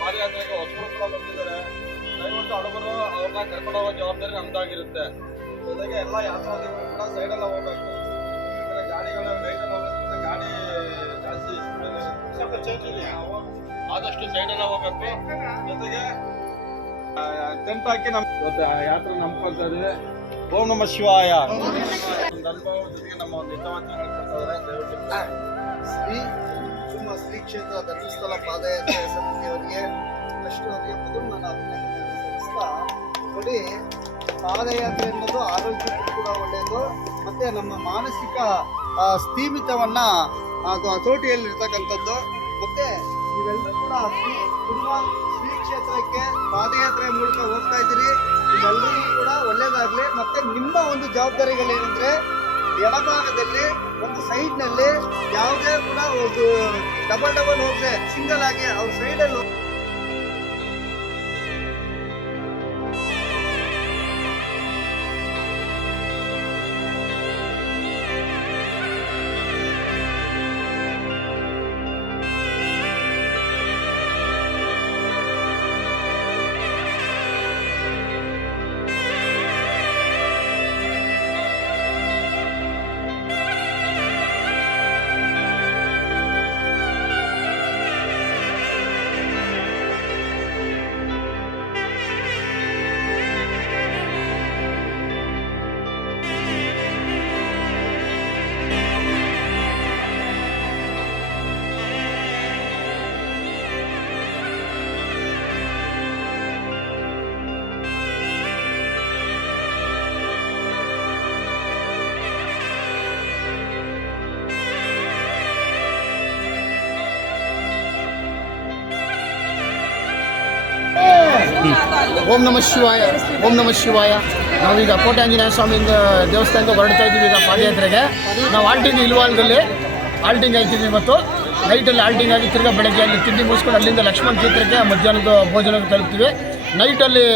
ಪಾದಯಾತ್ರೆಗೆ ಹೊಸಬರು ಕೂಡ ಬಂದಿದ್ದಾರೆ. ದಯವಿಟ್ಟು ಹಡಗರು ಅವ್ರನ್ನ ಕರ್ಕೊಂಡು ಹೋಗೋ ಜವಾಬ್ದಾರಿ ನಮ್ದಾಗಿರುತ್ತೆ. ಜೊತೆಗೆ ಎಲ್ಲ ಯಾತ್ರಾರ್ಥಿಗಳು ಕೂಡ ಸೈಡ್ ಎಲ್ಲ ಹೋಗ್ಬೇಕು. ಯಾಕಂದ್ರೆ ಗಾಡಿಗಳು ನೈಟಲ್ಲಿ ಹೋಗೋದ್ರಿಂದ ಗಾಡಿ ಜಾಸ್ತಿ ಸ್ವಲ್ಪ ಚೇಂಜ್ ಇದೆ, ಆದಷ್ಟು ಸೈಡ್ ಎಲ್ಲ ಹೋಗ್ಬೇಕು. ಜೊತೆಗೆ ಟೆಂಟ್ ಹಾಕಿ ನಮ್ಮ ಇವತ್ತು ಯಾತ್ರೆ ನಂಬ್ಕೊಳ್ತಾ ಇದ್ದೀವಿ. ಓಂ ನಮಃ ಶಿವಾಯ. ಒಂದು ಅನುಭವ ಜೊತೆಗೆ ನಮ್ಮ ಒಂದು ಹಿತವಚನಗಳು ಕೊಡ್ತಾ ಇದ್ದಾರೆ. ಶ್ರೀ ಶ್ರೀ ಕ್ಷೇತ್ರ ಧರ್ಮಸ್ಥಳ ಪಾದಯಾತ್ರೆ ಸಮಿತಿಯವರಿಗೆ ಅವರಿಗೆ ಮೊದಲು ನಾನು ಅಭಿನಂದನೆ ಸಲ್ಲಿಸ್ತಾ, ನೋಡಿ, ಪಾದಯಾತ್ರೆ ಅನ್ನೋದು ಆರೋಗ್ಯಕ್ಕೂ ಕೂಡ ಒಳ್ಳೆಯದು, ಮತ್ತೆ ನಮ್ಮ ಮಾನಸಿಕ ಸ್ಥೀಮಿತವನ್ನ ಅದು ಹತೋಟಿಯಲ್ಲಿರ್ತಕ್ಕಂಥದ್ದು. ಮತ್ತೆ ನೀವೆಲ್ಲರೂ ಕೂಡ ಶ್ರೀ ಕ್ಷೇತ್ರಕ್ಕೆ ಪಾದಯಾತ್ರೆ ಮೂಲಕ ಹೋಗ್ತಾ ಇದ್ದೀರಿ. ಇವೆಲ್ಲರಿಗೂ ಕೂಡ ಒಳ್ಳೇದಾಗ್ಲಿ. ಮತ್ತೆ ನಿಮ್ಮ ಒಂದು ಜವಾಬ್ದಾರಿಗಳೇನೆಂದ್ರೆ ಎಡಭಾಗದಲ್ಲಿ ಒಂದು ಸೈಡ್ ನಲ್ಲಿ ಯಾವುದೇ ಕೂಡ ಒಂದು ಡಬಲ್ ಹೋದ್ರೆ ಸಿಂಗಲ್ ಆಗಿ ಅವ್ರ ಸೈಡ್ ಅಲ್ಲಿ ಓಂ ನಮಃ ಶಿವಾಯ. ಓಂ ನಮಃ ಶಿವಾಯ. ನಾವೀಗ ಕೋಟೆ ಆಂಜನೇಯ ಸ್ವಾಮಿ ದೇವಸ್ಥಾನಕ್ಕೆ ಹೊರಡ್ತಾ ಇದ್ದೀವಿ ಈಗ ಪಾದಯಾತ್ರೆಗೆ. ನಾವು ಆಲ್ಟಿಂಗ್ ಇಲ್ವಾಲ್ದಲ್ಲಿ ಆಲ್ಟಿಂಗ್ ಆಯ್ತೀವಿ. ಇವತ್ತು ನೈಟಲ್ಲಿ ಆಲ್ಟಿಂಗ್ ಆಗಿ ತಿರ್ಗಾ ಬೆಳಗ್ಗೆ ಅಲ್ಲಿ ತಿಂಡಿ ಮುಗಿಸ್ಕೊಂಡು ಅಲ್ಲಿಂದ ಲಕ್ಷ್ಮಣ ಕ್ಷೇತ್ರಕ್ಕೆ ಮಧ್ಯಾಹ್ನದ ಭೋಜನಕ್ಕೆ ತಲುಪ್ತೀವಿ. ನೈಟಲ್ಲಿ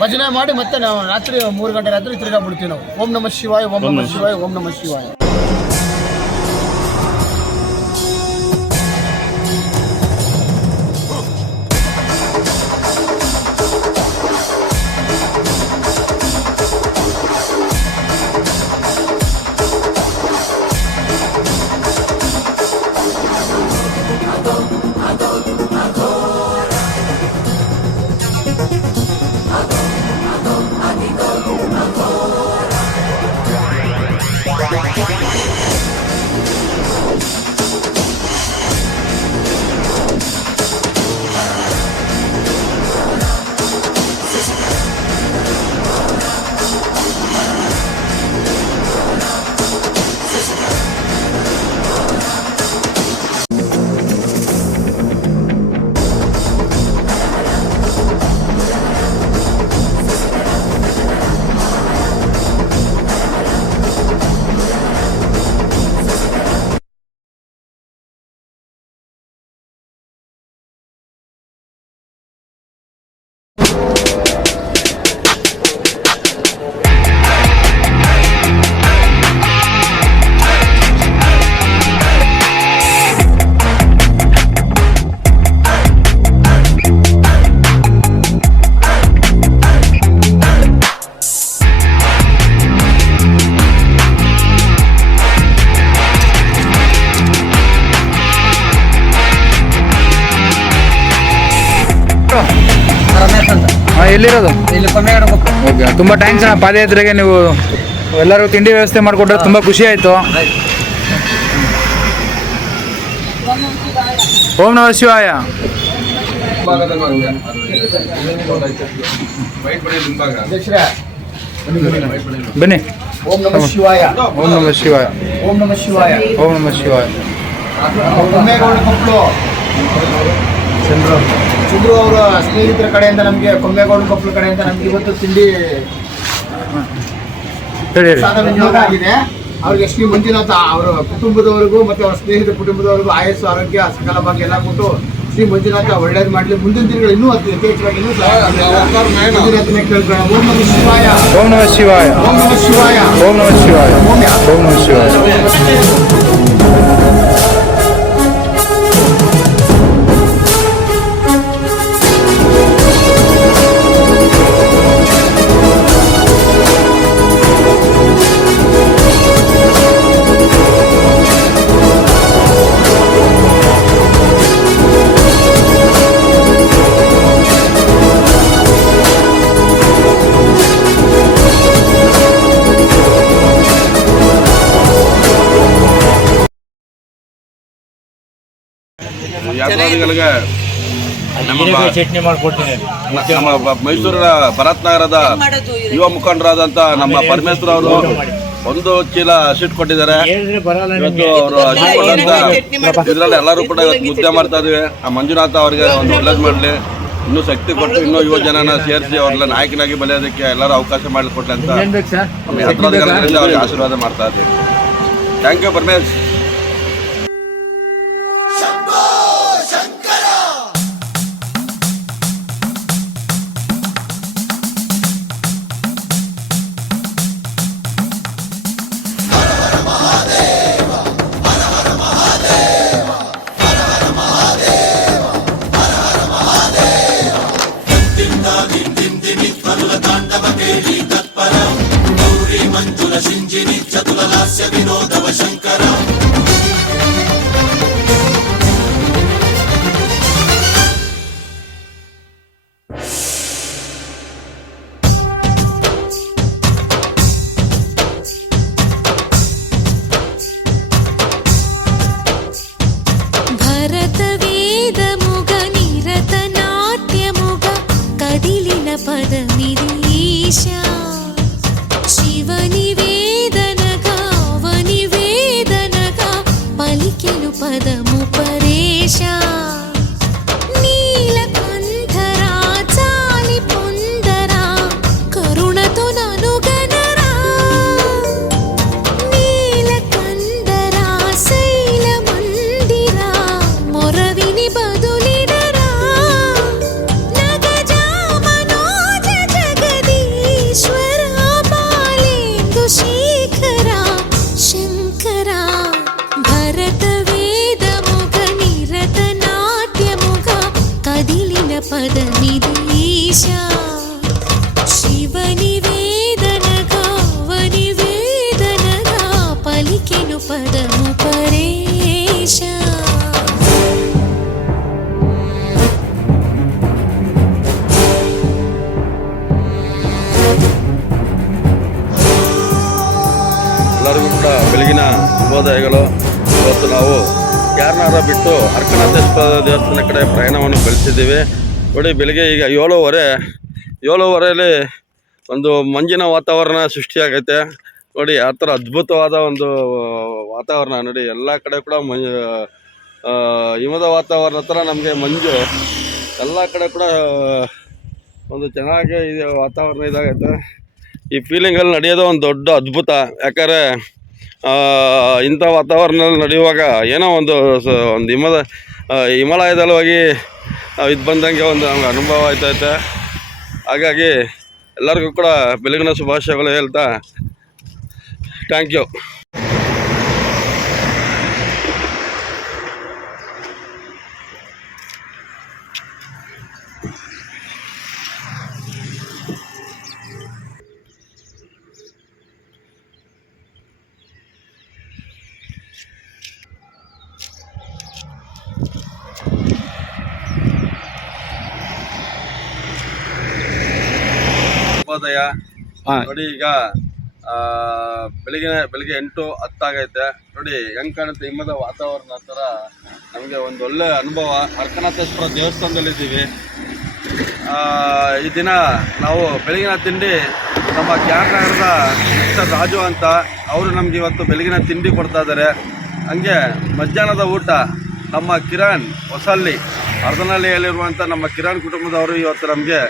ಭಜನೆ ಮಾಡಿ ಮತ್ತೆ ನಾವು ರಾತ್ರಿ 3 ಗಂಟೆ ರಾತ್ರಿ ತಿರ್ಗಾ ಬಿಡ್ತೀವಿ ನಾವು. ಓಂ ನಮಃ ಶಿವಾಯ. ಓಂ ನಮಃ ಶಿವಾಯ. ಓಂ ನಮಃ ಶಿವಾಯ. ಎಲ್ಲಿರೋದು? ಇಲ್ಲಿ ಓಕೆ, ತುಂಬ ಥ್ಯಾಂಕ್ಸ್ ಅಣ್ಣ. ಪಾದಯಾತ್ರೆಗೆ ನೀವು ಎಲ್ಲರೂ ತಿಂಡಿ ವ್ಯವಸ್ಥೆ ಮಾಡಿಕೊಟ್ರೆ ತುಂಬ ಖುಷಿ ಆಯಿತು. ಓಂ ನಮಃ ಶಿವಾಯ. ಬನ್ನಿ. ಓಂ ನಮಃ ಶಿವಾಯ. ಓಂ ನಮಃ ಶಿವಾಯ. ಓಂ ನಮಃ ಶಿವಾಯ. ಓಂ ನಮಃ ಶಿವಾಯ. ಚಂದ್ರು ಅವರ ಸ್ನೇಹಿತರ ಕಡೆಯಿಂದ ನಮಗೆ, ಕೊಂಬೇಗೌಡ ಕೊಪ್ಪಳ ಕಡೆಯಿಂದ ನಮ್ಗೆ ಇವತ್ತು ತಿಂಡಿ ವಿನಿಯೋಗ ಆಗಿದೆ. ಅವ್ರಿಗೆ ಶ್ರೀ ಮಂಜುನಾಥ ಅವರ ಕುಟುಂಬದವರಿಗೂ ಮತ್ತು ಅವರ ಸ್ನೇಹಿತರ ಕುಟುಂಬದವರಿಗೂ ಆಯಸ್ಸು, ಆರೋಗ್ಯ, ಸಕಲ ಭಾಗ್ಯ ಎಲ್ಲ ಕೊಟ್ಟು ಶ್ರೀ ಮಂಜುನಾಥ ಒಳ್ಳೇದು ಮಾಡಲಿ. ಮುಂದಿನ ದಿನಗಳು ಇನ್ನೂ ಯಥೇಚ್ಛವಾಗಿ ಮಂಜುನಾಥನೇ ಕೇಳ್ಕೊಳ್ಳೋಣ. ಓಂ ನಮಃ ಶಿವಾಯ. ಓಂ ನಮಃ ಶಿವಾಯ. ಓಂ ನಮಃ ಶಿವಾಯ. ಓಂ ನಮಃ ಶಿವಾಯ. ಓಂ ನಮಃ ಶಿವಾಯ. ಯಾತ್ರಾದಿಗಳಿಗೆ ಚಟ್ನಿ ಮಾಡ್ಕೊಡ್ತೀನಿ. ನಮ್ಮ ಮೈಸೂರಿನ ಭರತ್ ನಗರದ ಯುವ ಮುಖಂಡರಾದಂಥ ನಮ್ಮ ಪರಮೇಶ್ವರ ಅವರು ಒಂದು ಚೀಲ ಶೀಟ್ ಕೊಟ್ಟಿದ್ದಾರೆ. ಇವತ್ತು ಅವರು ಇದರಲ್ಲಿ ಎಲ್ಲರೂ ಕೂಡ ಇವತ್ತು ಮುದ್ದೆ ಮಾಡ್ತಾ ಇದೀವಿ. ಆ ಮಂಜುನಾಥ ಅವರಿಗೆ ಒಂದು ಒಳ್ಳೇದು ಮಾಡಲಿ, ಇನ್ನೂ ಶಕ್ತಿ ಕೊಟ್ಟು ಇನ್ನೂ ಯುವ ಜನನ ಸೇರಿಸಿ ಅವ್ರನ್ನ ನಾಯಕನಾಗಿ ಬೆಳೆಯೋದಕ್ಕೆ ಎಲ್ಲರೂ ಅವಕಾಶ ಮಾಡಿಕೊಡ್ಲಿ ಅಂತ ನಮ್ಮ ಯಾತ್ರಾಧಿಕಾರಿಗಳಿಂದ ಅವ್ರಿಗೆ ಆಶೀರ್ವಾದ ಮಾಡ್ತಾ ಇದ್ದೀವಿ. Thank you Paramesh. ಎಲ್ಲರಿಗೂ ಕೂಡ ಬೆಳಗಿನ ಶುಭೋದಯಗಳು. ಇವತ್ತು ನಾವು ಯಾರನ್ನಾರ ಬಿಟ್ಟು ಅರ್ಕನಾಥೇಶ್ವರ ದೇವಸ್ಥಾನ ಕಡೆ ಪ್ರಯಾಣವನ್ನು ಬೆಳೆಸಿದ್ದೀವಿ. ನೋಡಿ, ಬೆಳಿಗ್ಗೆ ಈಗ 7:30 ಒಂದು ಮಂಜಿನ ವಾತಾವರಣ ಸೃಷ್ಟಿಯಾಗೈತೆ. ನೋಡಿ, ಆ ಥರ ಅದ್ಭುತವಾದ ಒಂದು ವಾತಾವರಣ. ನೋಡಿ, ಎಲ್ಲ ಕಡೆ ಕೂಡ ಹಿಮದ ವಾತಾವರಣ ಥರ ನಮಗೆ ಮಂಜು ಎಲ್ಲ ಕಡೆ ಕೂಡ ಒಂದು ಚೆನ್ನಾಗಿ ವಾತಾವರಣ ಇದಾಗೈತೆ. ಈ ಫೀಲಿಂಗಲ್ಲಿ ನಡೆಯೋದು ಒಂದು ದೊಡ್ಡ ಅದ್ಭುತ. ಯಾಕಂದರೆ ಇಂಥ ವಾತಾವರಣದಲ್ಲಿ ನಡೆಯುವಾಗ ಏನೋ ಒಂದು ಹಿಮಾಲಯದಲ್ಲಿ ಹೋಗಿ ಇದು ಬಂದಂಗೆ ಒಂದು ನಮ್ಗೆ ಅನುಭವ ಆಯ್ತೈತೆ. ಹಾಗಾಗಿ ಎಲ್ಲರಿಗೂ ಕೂಡ ಬೆಳಗಿನ ಶುಭಾಶಯಗಳು ಹೇಳ್ತಾ ಥ್ಯಾಂಕ್ ಯು. ಶುಭೋದಯ. ನೋಡಿ, ಈಗ ಬೆಳಿಗ್ಗೆ 8:10 ಆಗೈತೆ. ನೋಡಿ ಹೆಂಗೆ ಕಾಣುತ್ತೆ ಹಿಮದ ವಾತಾವರಣ ಥರ. ನಮಗೆ ಒಂದು ಒಳ್ಳೆ ಅನುಭವ. ಅರ್ಕನಾಥೇಶ್ವರ ದೇವಸ್ಥಾನದಲ್ಲಿದ್ದೀವಿ. ಈ ದಿನ ನಾವು ಬೆಳಗಿನ ತಿಂಡಿ ನಮ್ಮ ಕ್ಯಾರ್ನಗರದ ಮಿಸ್ಟರ್ ರಾಜು ಅಂತ ಅವರು ನಮ್ಗೆ ಇವತ್ತು ಬೆಳಗಿನ ತಿಂಡಿ ಕೊಡ್ತಾ ಇದ್ದಾರೆ. ಹಂಗೆ ಮಧ್ಯಾಹ್ನದ ಊಟ ನಮ್ಮ ಕಿರಣ್ ಹೊಸಳ್ಳಿ ಅರ್ಧನಹಳ್ಳಿಯಲ್ಲಿರುವಂಥ ನಮ್ಮ ಕಿರಣ್ ಕುಟುಂಬದವರು ಇವತ್ತು ನಮಗೆ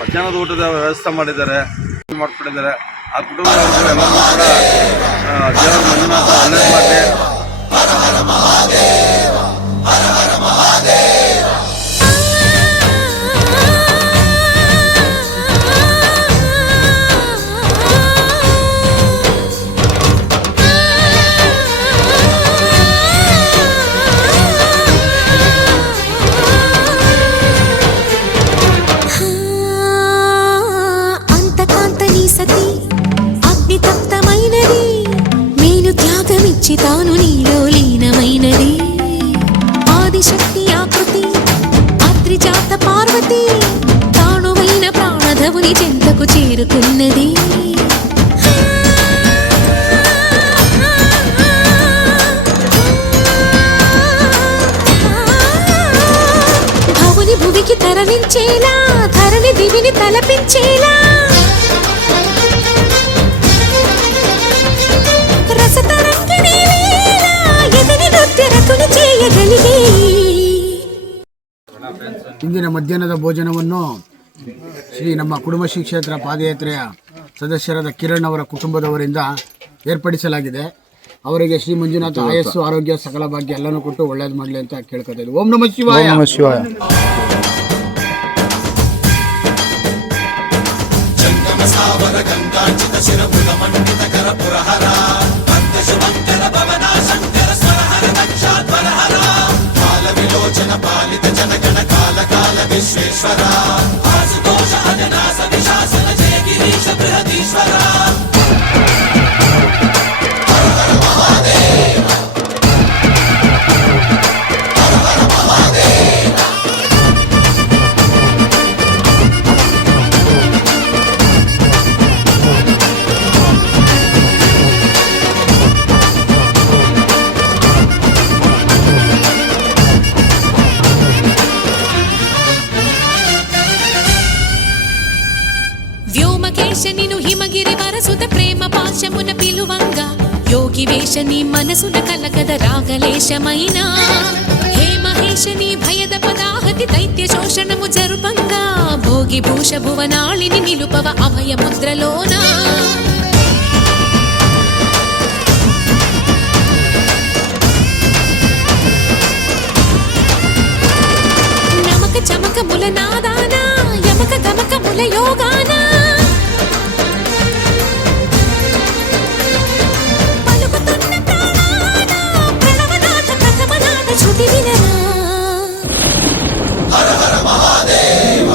ಮಧ್ಯಾಹ್ನದ ಊಟದ ವ್ಯವಸ್ಥೆ ಮಾಡಿದ್ದಾರೆ, ಮಾಡಿಕೊಂಡಿದ್ದಾರೆ. ಆ ಕುಟುಂಬದವ್ರಿಗೂ ಎಲ್ಲರಿಗೂ ಕೂಡ ದೇವರ ಮಂಜುನಾಥ ಒಳ್ಳೇದು ಮಾಡಲಿ. తాను నీలో లీనమైనది ఆదిశక్తి ఆకృతి అత్రిజాత పార్వతి తానువైన ప్రాణధవుని చెంతకు చేరుకున్నది. తరించేలా ధరణి దివిని తలపించేలా రసతరంగిణి లీల ఎదిరి నృత్య రతులు చేయగలిగే ಇಂದಿನ ಮಧ್ಯಾಹ್ನದ ಭೋಜನವನ್ನು ಶ್ರೀ ನಮ್ಮ ಕುಡುಂಬ ಶ್ರೀ ಕ್ಷೇತ್ರ ಪಾದಯಾತ್ರೆಯ ಸದಸ್ಯರಾದ ಕಿರಣ್ ಅವರ ಕುಟುಂಬದವರಿಂದ ಏರ್ಪಡಿಸಲಾಗಿದೆ. ಅವರಿಗೆ ಶ್ರೀ ಮಂಜುನಾಥ ಆಯಸ್ಸು ಆರೋಗ್ಯ ಸಕಲ ಭಾಗ್ಯ ಎಲ್ಲನೂ ಕೊಟ್ಟು ಒಳ್ಳೇದು ಮಾಡಲಿ ಅಂತ ಕೇಳ್ಕೊತಾ ಇದ್ದೀವಿ. ಓಂ ನಮಃ ಶಿವಾಯ. ಓಂ ನಮಃ ಶಿವಾಯ. వ్యోమకేశ నిను హిమగిరి వరసుత ప్రేమ పాశమున పిలువంగా యోగి వేష నీ మనసున కలకద రాగలేశమైన హే మహేశ నీ భయద పదాహతి దైత్య శోషణము జరుపంగా భోగి భూష భువనాళిని నిలుపవ అభయ ముద్రలోన నమక చమకముల నాదాన యమక గమకముల యోగాన పలుకుతున్న ప్రాణాన ప్రణవనాథ ప్రథమనాథ శృతి వినరా హర హర మహాదేవ.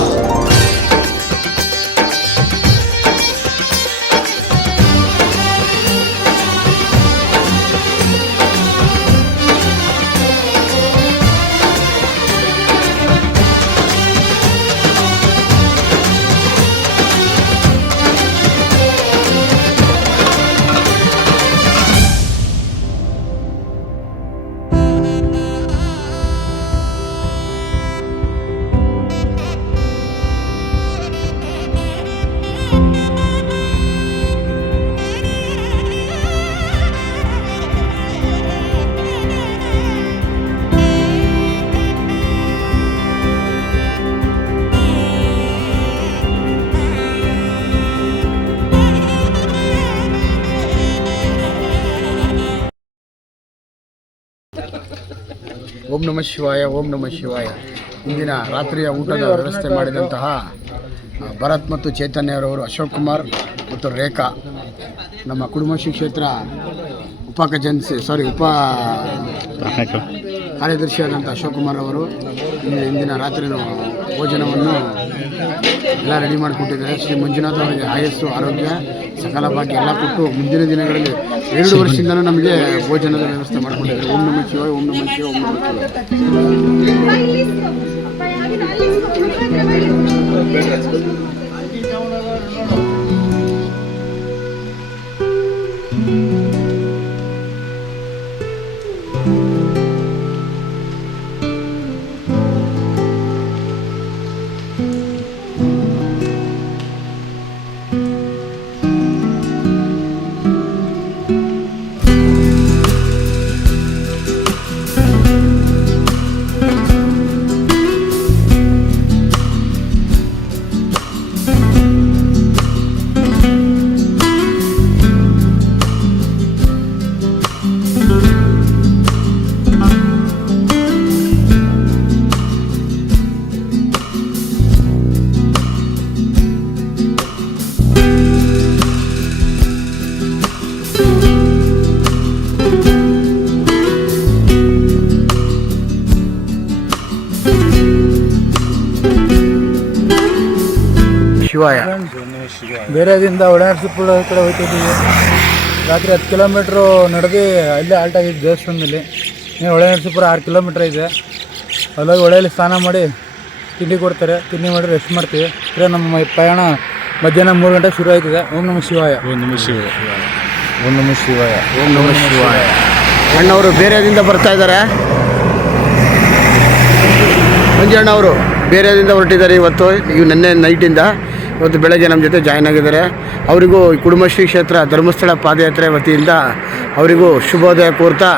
ಓಂ ನಮಃ ಶಿವಾಯ. ಓಂ ನಮಃ ಶಿವಾಯ. ಇಂದಿನ ರಾತ್ರಿಯ ಊಟದ ವ್ಯವಸ್ಥೆ ಮಾಡಿದಂತಹ ಭರತ್ ಮತ್ತು ಚೈತನ್ಯರವರು, ಅಶೋಕ್ ಕುಮಾರ್ ಮತ್ತು ರೇಖಾ, ನಮ್ಮ ಕುಡುಂಬ ಶ್ರೀ ಕ್ಷೇತ್ರ ಉಪ ಕಾರ್ಯದರ್ಶಿಯಾದಂಥ ಅಶೋಕ್ ಕುಮಾರ್ ಅವರು ಇಂದಿನ ರಾತ್ರಿ ಭೋಜನವನ್ನು ಎಲ್ಲ ರೆಡಿ ಮಾಡಿಕೊಟ್ಟಿದ್ದಾರೆ. ಶ್ರೀ ಮಂಜುನಾಥ ಅವರಿಗೆ ಆಯಸ್ಸು ಆರೋಗ್ಯ ಸಕಲ ಭಾಗ್ಯ ಎಲ್ಲ ಕೊಟ್ಟು ಮುಂದಿನ ದಿನಗಳಲ್ಲಿ 2 ವರ್ಷದಿಂದಲೂ ನಮಗೆ ಭೋಜನದ ವ್ಯವಸ್ಥೆ ಮಾಡಿಕೊಂಡಿದ್ದಾರೆ. ಓಂ ನಮಃ ಶಿವಾಯ. ಓಂ ನಮಃ ಶಿವಾಯ. ಓಂ ನಮಃ ಶಿವಾಯ. ಬೇರೆದಿಂದ ಒಳನರಸೀಪುರ ಕಡೆ ಹೋಗ್ತಿದ್ದೀವಿ. ರಾತ್ರಿ 10 ಕಿಲೋಮೀಟ್ರು ನಡೆದು ಅಲ್ಲೇ ಆಲ್ಟ್ ಆಗಿದ್ದು ದೇವಸ್ಥಾನದಲ್ಲಿ. ನೀವು ಒಳನರಸೀಪುರ 6 ಕಿಲೋಮೀಟ್ರ್ ಇದೆ. ಅಲ್ಲೋಗಿ ಹೊಳೆಯಲ್ಲಿ ಸ್ನಾನ ಮಾಡಿ ತಿಂಡಿ ಕೊಡ್ತಾರೆ. ತಿಂಡಿ ಮಾಡಿ ರೆಸ್ಟ್ ಮಾಡ್ತೀವಿ. ಇದ್ರೆ ನಮ್ಮ ಪಯಣ ಮಧ್ಯಾಹ್ನ 3 ಗಂಟೆಗೆ ಶುರು ಆಯ್ತದೆ. ಓಂ ನಮಃ ಶಿವಾಯ. ಓಂ ನಮಃ ಶಿವಾಯ. ಓಂ ನಮಃ ಶಿವಾಯ. ಓಂ ನಮಃ ಶಿವಾಯ. ಅಣ್ಣವರು ಬೇರೆದಿಂದ ಬರ್ತಾ ಇದ್ದಾರೆ. ಮಂಜಣ್ಣವರು ಬೇರೆಯಿಂದ ಹೊರಟಿದ್ದಾರೆ ಇವತ್ತು. ನಿನ್ನೆ ನೈಟಿಂದ ಇವತ್ತು ಬೆಳಗ್ಗೆ ನಮ್ಮ ಜೊತೆ ಜಾಯ್ನ್ ಆಗಿದ್ದಾರೆ. ಅವರಿಗೂ ಕುಡುಮಶ್ರೀ ಕ್ಷೇತ್ರ ಧರ್ಮಸ್ಥಳ ಪಾದಯಾತ್ರೆ ವತಿಯಿಂದ ಅವರಿಗೂ ಶುಭೋದಯ ಕೋರ್ತಾ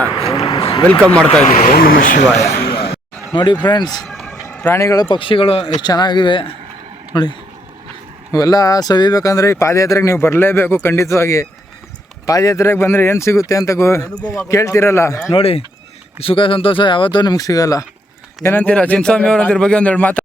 ವೆಲ್ಕಮ್ ಮಾಡ್ತಾ ಇದ್ದೀವಿ. ಓಂ ನಮಃ ಶಿವಾಯ. ನೋಡಿ ಫ್ರೆಂಡ್ಸ್, ಪ್ರಾಣಿಗಳು ಪಕ್ಷಿಗಳು ಎಷ್ಟು ಚೆನ್ನಾಗಿವೆ ನೋಡಿ. ಇವೆಲ್ಲ ಸವಿಬೇಕಂದ್ರೆ ಈ ಪಾದಯಾತ್ರೆಗೆ ನೀವು ಬರಲೇಬೇಕು ಖಂಡಿತವಾಗಿ. ಪಾದಯಾತ್ರೆಗೆ ಬಂದರೆ ಏನು ಸಿಗುತ್ತೆ ಅಂತ ಕೇಳ್ತಿರಲ್ಲ ನೋಡಿ. ಸುಖ ಸಂತೋಷ ಯಾವತ್ತೂ ನಿಮ್ಗೆ ಸಿಗೋಲ್ಲ. ಏನಂತೀರಾ ಚಿನ್ನಸ್ವಾಮಿ ಅವರು ಅದ್ರ ಬಗ್ಗೆ ಒಂದೆರಡು ಮಾತು?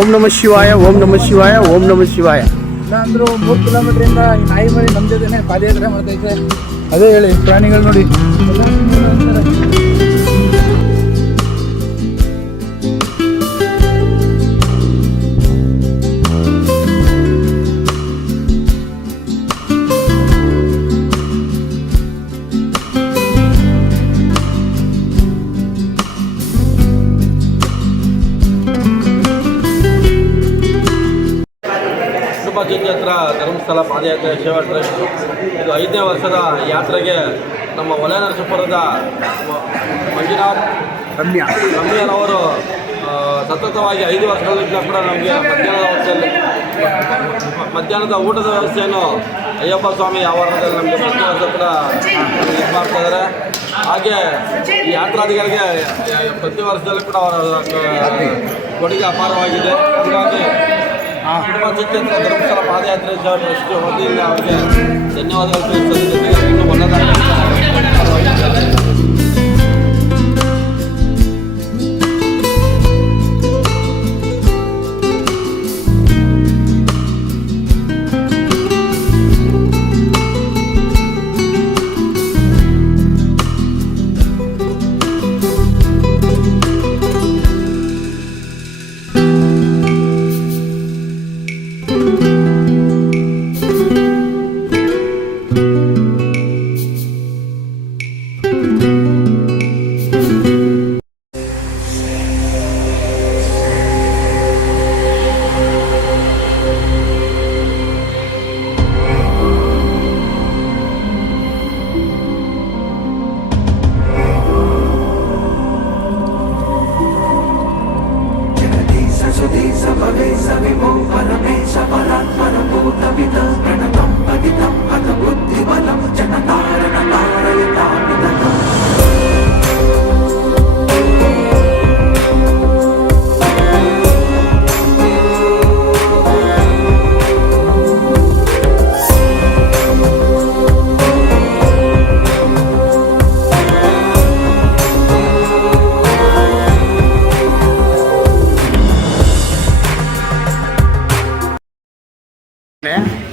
ಓಂ ನಮಃ ಶಿವಾಯ, ಓಂ ನಮಃ ಶಿವಾಯ, ಓಂ ನಮಃ ಶಿವಾಯ. ಇಲ್ಲ ಅಂದರೂ 3 ಕಿಲೋಮೀಟ್ರಿಂದ ಈ ನಾಯಿ ಮರಿ ನಮ್ಮ ಜೊತೆನೇ ಪಾದಯಾತ್ರೆ ಮಾಡ್ತೈತೆ. ಅದೇ ಹೇಳಿ ಪ್ರಾಣಿಗಳು ನೋಡಿ. ಕ್ಷೇತ್ರ ಧರ್ಮಸ್ಥಳ ಪಾದಯಾತ್ರೆ ಸೇವಾ ಟ್ರಸ್ಟ್ ಇದು 5ನೇ ವರ್ಷದ ಯಾತ್ರೆಗೆ ನಮ್ಮ ಹೊಳೆನರಸೀಪುರದ ಮಂಜುನಾಥ್ ರಮ್ಯನವರು ಸತತವಾಗಿ 5 ವರ್ಷಗಳಿಂದ ಕೂಡ ನಮಗೆ ಮಧ್ಯಾಹ್ನದ ಊಟದ ವ್ಯವಸ್ಥೆಯನ್ನು ಅಯ್ಯಪ್ಪ ಸ್ವಾಮಿ ಆವರಣದಲ್ಲಿ ನಮಗೆ ಪ್ರತಿ ವರ್ಷ ಕೂಡ ಇದು ಮಾಡ್ತಾಯಿದ್ದಾರೆ. ಹಾಗೆ ಈ ಯಾತ್ರಾರ್ಥಿಗಳಿಗೆ ಪ್ರತಿ ವರ್ಷದಲ್ಲೂ ಕೂಡ ಅವರ ಕೊಡುಗೆ ಅಪಾರವಾಗಿದೆ. ಹೀಗಾಗಿ ಕ್ಷೇತ್ರ ಧರ್ಮಸ್ಥಳ ಪಾದಯಾತ್ರೆ ಟ್ರಸ್ಟ್ ವತಿಯಿಂದ ಅವರಿಗೆ ಧನ್ಯವಾದಗಳು ತಿಳಿಸೋದ್ರ ಜೊತೆಗೆ ಇನ್ನೂ ಒಳ್ಳೆಯದಾಗಿ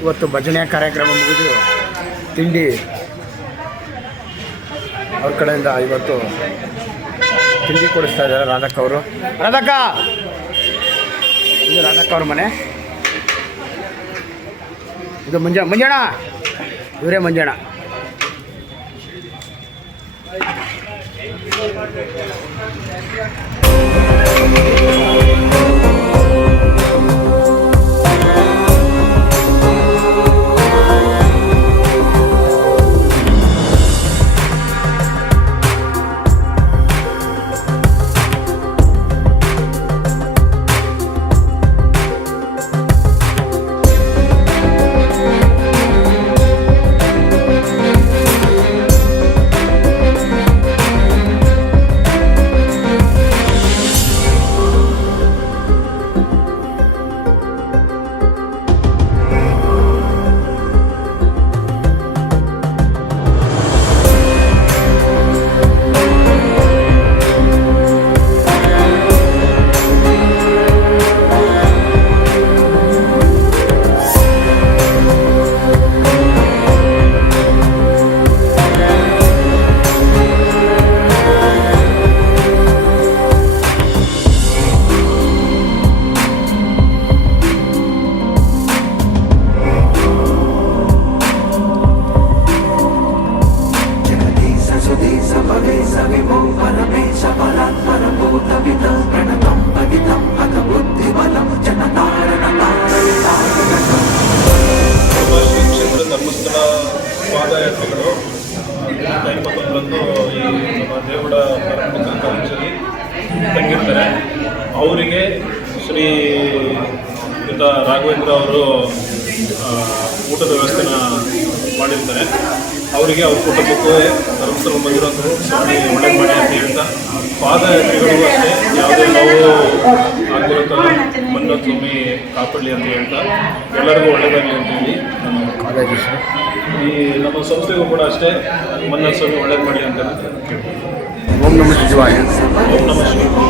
ಇವತ್ತು ಭಜನೆ ಕಾರ್ಯಕ್ರಮ ಮುಗಿದು ತಿಂಡಿ ಅವ್ರ ಕಡೆಯಿಂದ ಇವತ್ತು ತಿಂಡಿ ಕೊಡಿಸ್ತಾ ಇದ್ದಾರೆ ರಾಧಕ್ಕ ಅವರು. ರಾಧಕ್ಕ, ಇದು ರಾಧಕ್ಕ ಅವ್ರ ಮನೆ. ಇದು ಮಂಜಣ್ಣ, ಇವರೇ ಮಂಜಣ್ಣ. ಶ್ರೀಯುತ ರಾಘವೇಂದ್ರ ಅವರು ಊಟದ ವ್ಯವಸ್ಥೆನ ಮಾಡಿರ್ತಾರೆ. ಅವರಿಗೆ ಅವ್ರ ಕುಟುಂಬಕ್ಕೂ ಧರ್ಮಸ್ಥಳ ಬಂದಿರೋಂಥ ಸ್ವಾಮಿ ಒಳ್ಳೇದು ಮಾಡಿ ಅಂತ ಹೇಳ್ತಾ, ಪಾದಯಾತ್ರಿಗಳಿಗೂ ಅಷ್ಟೇ ಯಾವುದೇ ನೋವು ಆಗಿರೋ ಥರ ಮನ್ನತ್ ಸ್ವಾಮಿ ಕಾಪಾಡಲಿ ಅಂತ ಹೇಳ್ತಾ ಎಲ್ಲರಿಗೂ ಒಳ್ಳೆಯದಾಗಲಿ ಅಂತ ಹೇಳಿ ನಾನು ಈ ನಮ್ಮ ಸಂಸ್ಥೆಗೂ ಕೂಡ ಅಷ್ಟೇ ಮನ್ನತ್ ಸ್ವಾಮಿ ಒಳ್ಳೇದು ಮಾಡಿ ಅಂತ ಕೇಳ್ತೀನಿ. ಓಂ ನಮಃ ಶಿವಾಯ. ಓಂ ನಮಃ ಶಿವಾಯ.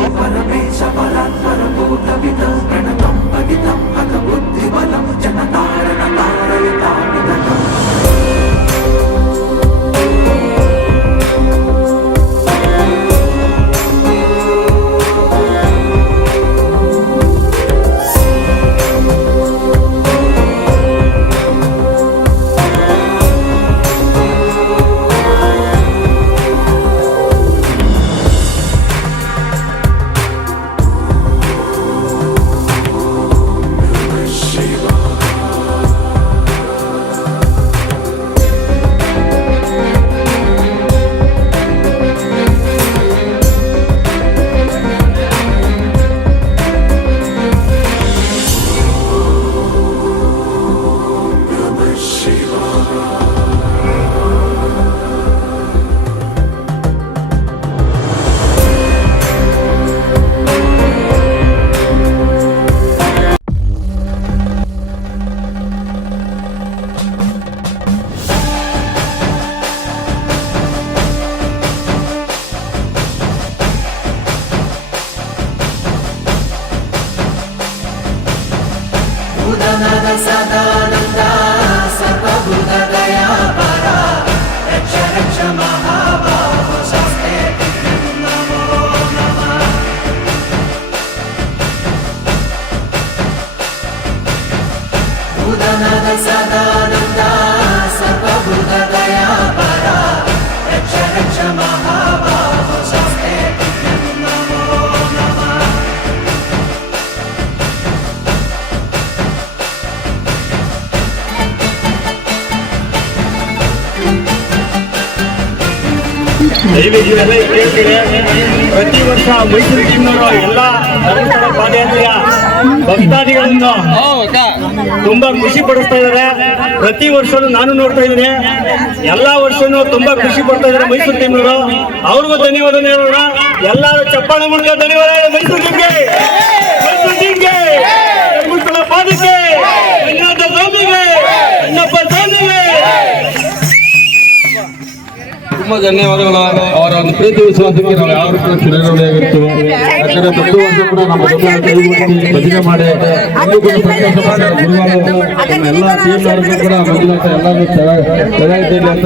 ದಯವಿಟ್ಟು ಕೇಳ್ತೀರಿ. ಪ್ರತಿ ವರ್ಷ ಮೈಸೂರು ಟೀಮ್ನವರು ಎಲ್ಲ ಧರ್ಮಸ್ಥಳ ಪಾದಯಾತ್ರೆಯ ಭಕ್ತಾದಿಗಳನ್ನು ತುಂಬಾ ಖುಷಿ ಪಡಿಸ್ತಾ ಇದ್ದಾರೆ. ಪ್ರತಿ ವರ್ಷನೂ ನಾನು ನೋಡ್ತಾ ಇದ್ದೀನಿ, ಎಲ್ಲಾ ವರ್ಷನೂ ತುಂಬಾ ಖುಷಿ ಪಡ್ತಾ ಇದ್ದಾರೆ ಮೈಸೂರು ಟೀಮ್ನವರು. ಅವ್ರಿಗೂ ಧನ್ಯವಾದ ಹೇಳೋಣ. ಎಲ್ಲರೂ ಚಪ್ಪಾಳೆ ಮೂಲಕ ಧನ್ಯವಾದ. ಮೈಸೂರು ಟೀಮ್ಗೆ, ಮೈಸೂರು ಟೀಮ್ಗೆ, ಧರ್ಮಸ್ಥಳ ಪಾದಕ್ಕೆ, ರಂಗನಾಥ ಸ್ವಾಮಿಗೆ, ಅಣ್ಣಪ್ಪ ಸ್ವಾಮಿಗೆ ತುಂಬ ಧನ್ಯವಾದಗಳು. ಅವರ ಒಂದು ಪ್ರೀತಿ ವಿಶ್ವಾಸಕ್ಕೆ ನಾವು ಯಾವ ರೀತಿ ಚಿರಋಣಿಯಾಗಿರ್ತೀವಿ. ಯಾಕಂದ್ರೆ ಪ್ರತಿ ವರ್ಷ ಕೂಡ ನಮ್ಮ ಭಜನೆ ಮಾಡಿ ಎಲ್ಲೂ ಕೂಡ ಸಂತೋಷ ಮಾಡಿ ಎಲ್ಲ ಟೀಮ್ನವರಿಗೂ ಕೂಡ ಮಂಜುನಾಥ ಎಲ್ಲರೂ ಚೆನ್ನಾಗಿದ್ದೀರಿ ಅಂತ